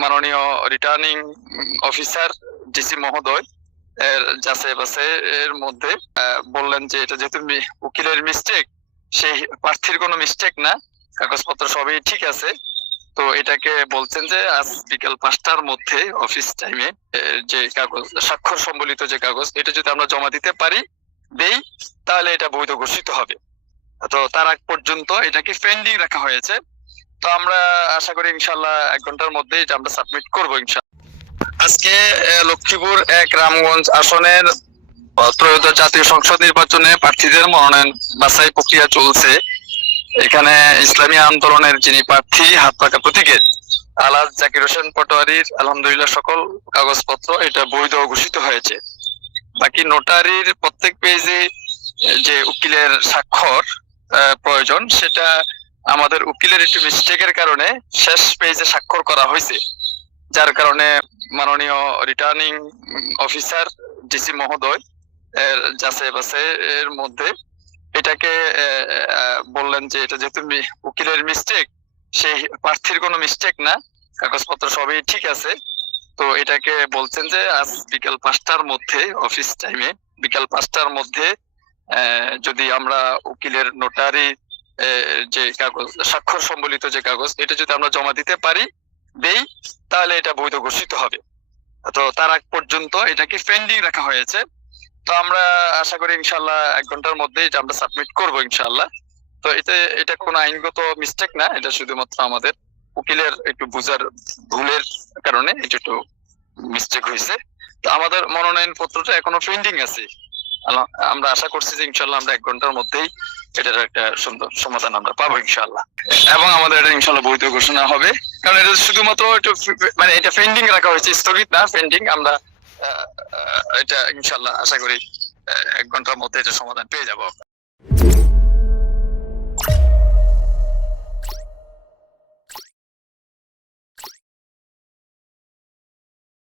মাননীয় returning officer DC মহোদয় এর যাচাই বাছাই এর মধ্যে বললেন যে এটা যেহেতু উকিলের মিস্টেক, সেই প্রার্থীর কোনো মিস্টেক না, কাগজপত্র সবই ঠিক আছে। তো এটাকে বলছেন যে আজ বিকেল 5টার মধ্যে অফিস টাইমে যে কাগজ স্বাক্ষর সম্বলিত যে কাগজ এটা যদি আমরা জমা দিতে পারি দেই, তাহলে এটা বৈধ ঘোষিত হবে। তো তার আগ পর্যন্ত এটাকে পেন্ডিং রাখা হয়েছে। তো আমরা আশা করি ইনশাল্লাহ 1 ঘন্টার মধ্যে এটা আমরা সাবমিট করবো ইনশাল্লাহ। আজকে লক্ষ্মীপুর 1 রামগঞ্জ আসনের ত্রয়োদশ জাতীয় সংসদ নির্বাচনে প্রার্থীদের মনোনয়ন বাছাই প্রক্রিয়া চলছে। এখানে ইসলামী আন্দোলনের যিনি প্রার্থী হাত পাকা প্রতীকের আলহাজ জাকির হোসেন পটোয়ারির আলহামদুলিল্লাহ সকল কাগজপত্র এটা বৈধ ঘোষিত হয়েছে। বাকি নোটারির প্রত্যেক পেজে যে উকিলের স্বাক্ষর প্রয়োজন, সেটা আমাদের উকিলের একটু মিস্টেকের কারণে শেষ পেজে স্বাক্ষর করা হয়েছে, যার কারণে মাননীয় রিটার্নিং অফিসার ডিসি মহোদয় এর যাচাই বাছাই এর মধ্যে এটাকে বললেন যে এটা যেহেতু উকিলের মিস্টেক, সেই প্রার্থীর কোনো মিস্টেক না, কাগজপত্র সবই ঠিক আছে। তো এটাকে বলছেন যে আজ বিকেল 5টার মধ্যে অফিস টাইমে বিকেল 5টার মধ্যে যদি আমরা উকিলের নোটারি যে কাগজ স্বাক্ষর সম্বলিত যে কাগজ এটা যদি আমরা জমা দিতে পারি দেই, তাহলে এটা বৈধ ঘোষিত হবে। তো তার আগ পর্যন্ত এটাকে পেন্ডিং রাখা হয়েছে। তো আমরা আশা করি ইনশাল্লাহ 1 ঘন্টার মধ্যে এটা আমরা সাবমিট করবো ইনশাল্লাহ। তো এটা কোনো আইনগত মিস্টেক না, এটা শুধুমাত্র আমাদের উকিলের একটু বুঝার ভুলের কারণে এটা একটু মিস্টেক হয়েছে। তো আমাদের মনোনয়ন পত্রটা এখনো পেন্ডিং আছে। আমরা আশা করছি যে ইনশাল্লাহ আমরা 1 ঘন্টার মধ্যেই এটার একটা সুন্দর সমাধান আমরা পাবো ইনশাল্লাহ, এবং আমাদের এটা ইনশাল্লাহ বৈধ ঘোষণা হবে। কারণ এটা শুধুমাত্র মানে এটা পেন্ডিং রাখা হয়েছে, স্থগিত না, পেন্ডিং। আমরা এটা ইনশাল্লাহ আশা করি 1 ঘন্টার মধ্যে এটা সমাধান পেয়ে যাবো।